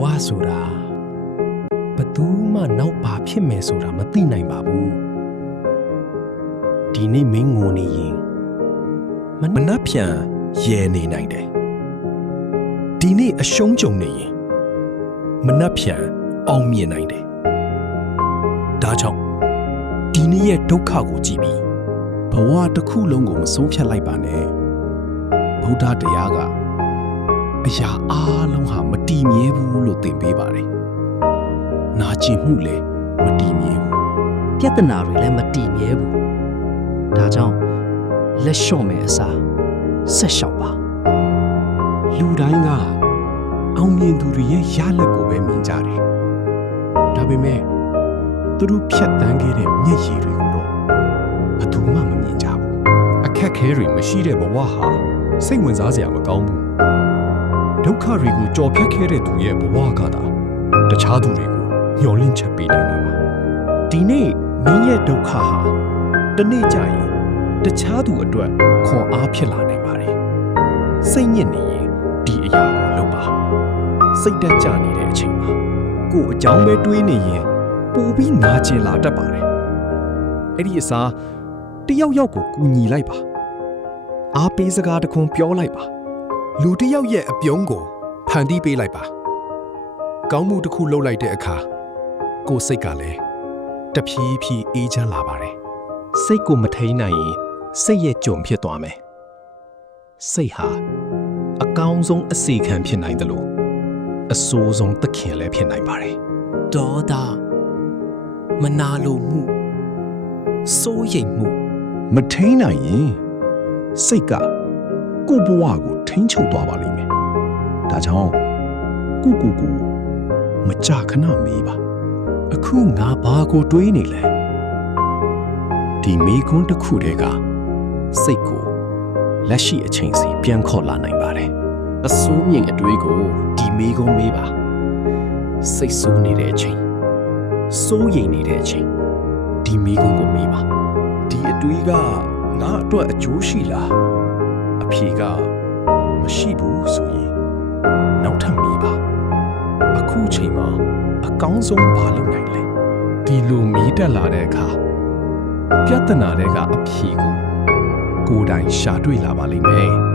ဝဆိုတာဘသူမှနောက်ပါဖြစ်မယ်ဆိုတာမသိနိုင်ပါဘူးဒီနေ့မင်းငိုနေရင်မနှက်ပြန်ရဲနေနိုင်တယ်ဒီနေ့အရှုံးကြုံနေရင်မနှက်ပြန်အောင်မြင်နိုင်တယ်ဒါကြောင့်ဒီနေ့ရဲ့ဒုက္ခကိုကြည့်ပြီးဘဝတစ်ခုလုံးကိုမဆုံးဖြတ်လိုက်ပါနဲ့ဗုဒ္ဓတရားကအရာအားလုံးဟာမတည်မြဲဘူးလို့သင်ပေးပါတယ်နာကျင်မှုလည်းမတည်မြဲဘူးပြဿနာတွေလည်းမတည်မြဲဘူးဒါကြောင့်လက်လျှော့မယ်အစားဆက်လျှော့ပါလူတိုင်းကအောင်မြင်သူတွေရဲ့ရလဒ်ကိုပဲမြင်ကြတယ်ဒါပေမဲ့သူတို့ဖြတ်တန်းခဲ့တဲ့မျက်ရည်တွေကိုတော့ဘယ်သူမှမမြင်ကြဘူးအခက်ခဲတွေမရှိတဲ့ဘဝဟာစိတ်ဝင်စားစရာမကောင်းဘူးဒုက္ခတွေကိုကြော်ဖြတ်ခဲ့တဲ့သူရဲ့ဘဝကသာတခြားသူတွေကိုညှော်လင့်ချက်ပေးနိုင်တာပါဒီနေ့မင်းရဲ့ဒုက္ခဟာတနေ့ကျရင်တခြားသူအတွက်ခွန်အားဖြစ်လာနိုင်ပါတယ်စိတ်ညစ်နေရင်ဒီအရာကိုလုပ်ပါစိတ်တက်ကြနေတဲ့အချိန်မှာကိုယ်အကြောင်းပဲတွေးနေရင်ပိုပြီးနာကျင်လာတတ်ပါတယ်အဲ့ဒီအစားတယောက်ယောက်ကိုကူညီလိုက်ပါအားပေးစကားတစ်ခွန်းပြောလိုက်ပါလူတယောက်ရဲ့အပြုံးကိုဖန်တီးပေးလိုက်ပါကောင်းမှုတစ်ခုလုပ်လိုက်တဲ့အခါကိုယ်စိတ်ကလည်းတဖြည်းဖြည်းအေးချမ်းလာပါတယ်စိတ်ကိုမထိန်နိုင်ရင်စိတ်ရဲ့ကြုံဖြစ်သွားမယ်စိတ်ဟာအကောင်းဆုံးအစီခံဖြစ်နိုင်တယ်လို့အဆိုးဆုံးသခင်လည်းဖြစ်နိုင်ပါတယ်ဒေါသမနာလိုမှုစိုးရိမ်မှုမထိန်နိုင်ရင်စိတ်ကကိုယ့်ဘဝကိုထိန်းချုပ်သွားပါလိမ့်မယ်ဒါကြောင့်ကိုမကြာခဏမေးပါအခုငါဘာကိုတွေးနေလဲဒီမေးခွန်းတစ်ခုတည်းကစိတ်ကိုလက်ရှိအချိန်စီပြန်ခေါ်လာနိုင်ပါတယ်အစိုးမြင့်အတွေးကိုဒီမေးခွန်းမေးပါစိတ်ဆိုးနေတဲ့အချိန်စိုးရိမ်နေတဲ့အချိန်ဒီမေးခွန်းကိုမေးပါဒီအတွေးကငါအတွက်အကျိုးရှိလားအဖြေကမရှိဘူးဆိုရင်နောက်ထပ်မေးပါအခုချိန်မှာအကောင်းဆုံးဘာလုပ်နိုင်လဲဒီလိုမေးတက်လာတဲ့အခါပြဿနာတွေကအဖြေကိုကိုယ်တိုင်ရှာတွေ့လာပါလိမ့်မယ်